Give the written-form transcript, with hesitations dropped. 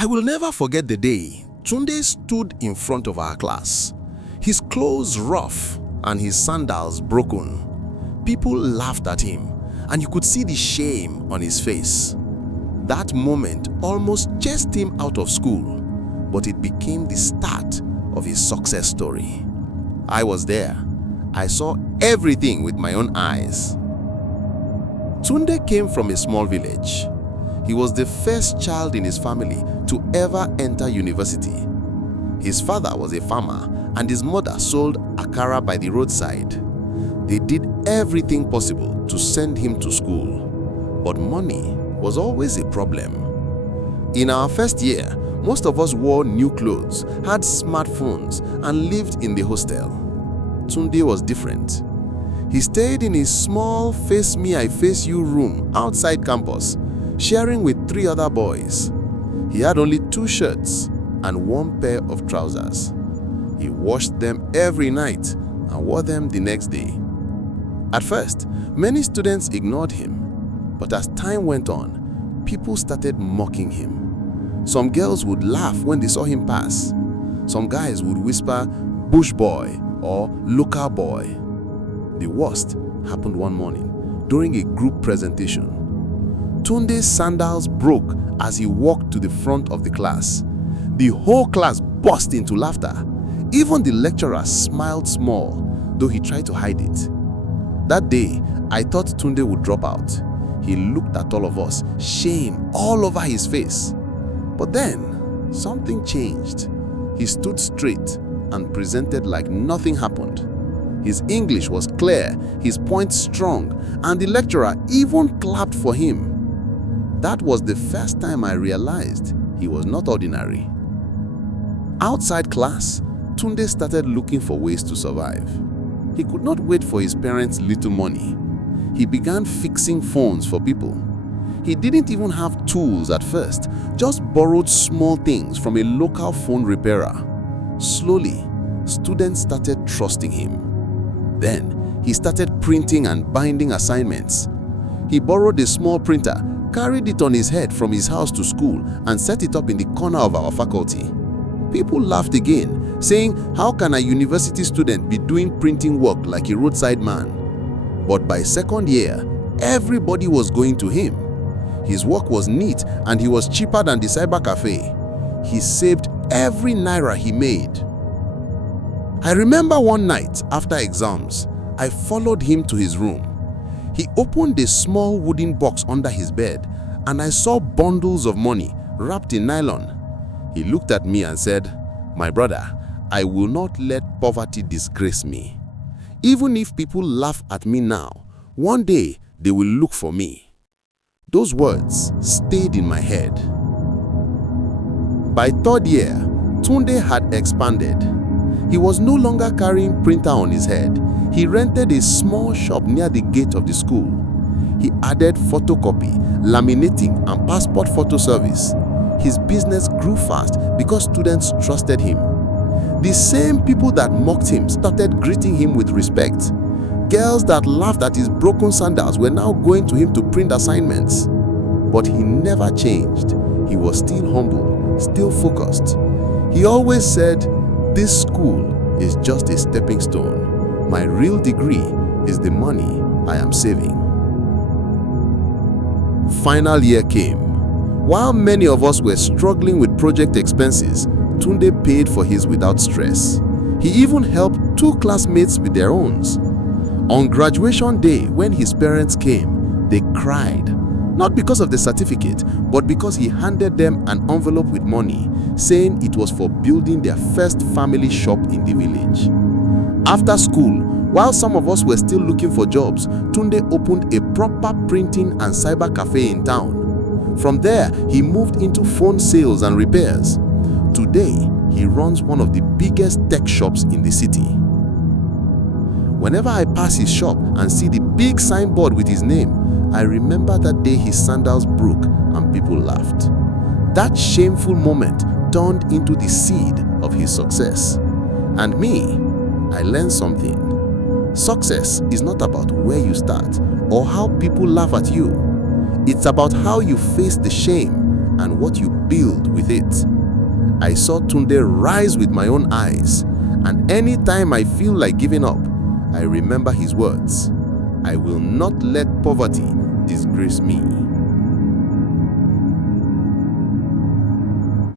I will never forget the day Tunde stood in front of our class. His clothes rough and his sandals broken. People laughed at him and you could see the shame on his face. That moment almost chased him out of school, but it became the start of his success story. I was there. I saw everything with my own eyes. Tunde came from a small village. He was the first child in his family to ever enter university. His father was a farmer and his mother sold akara by the roadside. They did everything possible to send him to school, but money was always a problem. In our first year, most of us wore new clothes, had smartphones, and lived in the hostel. Tunde was different. He stayed in his small face me I face you room outside campus, sharing with 3 other boys. He had only 2 shirts and 1 pair of trousers. He washed them every night and wore them the next day. At first, many students ignored him, but as time went on, people started mocking him. Some girls would laugh when they saw him pass. Some guys would whisper, "Bush boy" or "local boy." The worst happened one morning during a group presentation. Tunde's sandals broke as he walked to the front of the class. The whole class burst into laughter. Even the lecturer smiled small, though he tried to hide it. That day, I thought Tunde would drop out. He looked at all of us, shame all over his face. But then, something changed. He stood straight and presented like nothing happened. His English was clear, his points strong, and the lecturer even clapped for him. That was the first time I realized he was not ordinary. Outside class, Tunde started looking for ways to survive. He could not wait for his parents' little money. He began fixing phones for people. He didn't even have tools at first, just borrowed small things from a local phone repairer. Slowly, students started trusting him. Then, he started printing and binding assignments. He borrowed a small printer, carried it on his head from his house to school, and set it up in the corner of our faculty. People laughed again, saying, "How can a university student be doing printing work like a roadside man?" But by second year, everybody was going to him. His work was neat and he was cheaper than the cyber cafe. He saved every naira he made. I remember one night after exams, I followed him to his room. He opened a small wooden box under his bed and I saw bundles of money wrapped in nylon. He looked at me and said, "My brother, I will not let poverty disgrace me. Even if people laugh at me now, one day they will look for me." Those words stayed in my head. By third year, Tunde had expanded. He was no longer carrying printer on his head. He rented a small shop near the gate of the school. He added photocopy, laminating, and passport photo service. His business grew fast because students trusted him. The same people that mocked him started greeting him with respect. Girls that laughed at his broken sandals were now going to him to print assignments. But he never changed. He was still humble, still focused. He always said, "This school is just a stepping stone. My real degree is the money I am saving." Final year came. While many of us were struggling with project expenses, Tunde paid for his without stress. He even helped 2 classmates with their owns. On graduation day, when his parents came, they cried. Not because of the certificate, but because he handed them an envelope with money, saying it was for building their first family shop in the village. After school, while some of us were still looking for jobs, Tunde opened a proper printing and cyber cafe in town. From there, he moved into phone sales and repairs. Today, he runs one of the biggest tech shops in the city. Whenever I pass his shop and see the big signboard with his name, I remember that day his sandals broke and people laughed. That shameful moment turned into the seed of his success. And me, I learned something. Success is not about where you start or how people laugh at you. It's about how you face the shame and what you build with it. I saw Tunde rise with my own eyes, and anytime I feel like giving up, I remember his words. I will not let poverty disgrace me.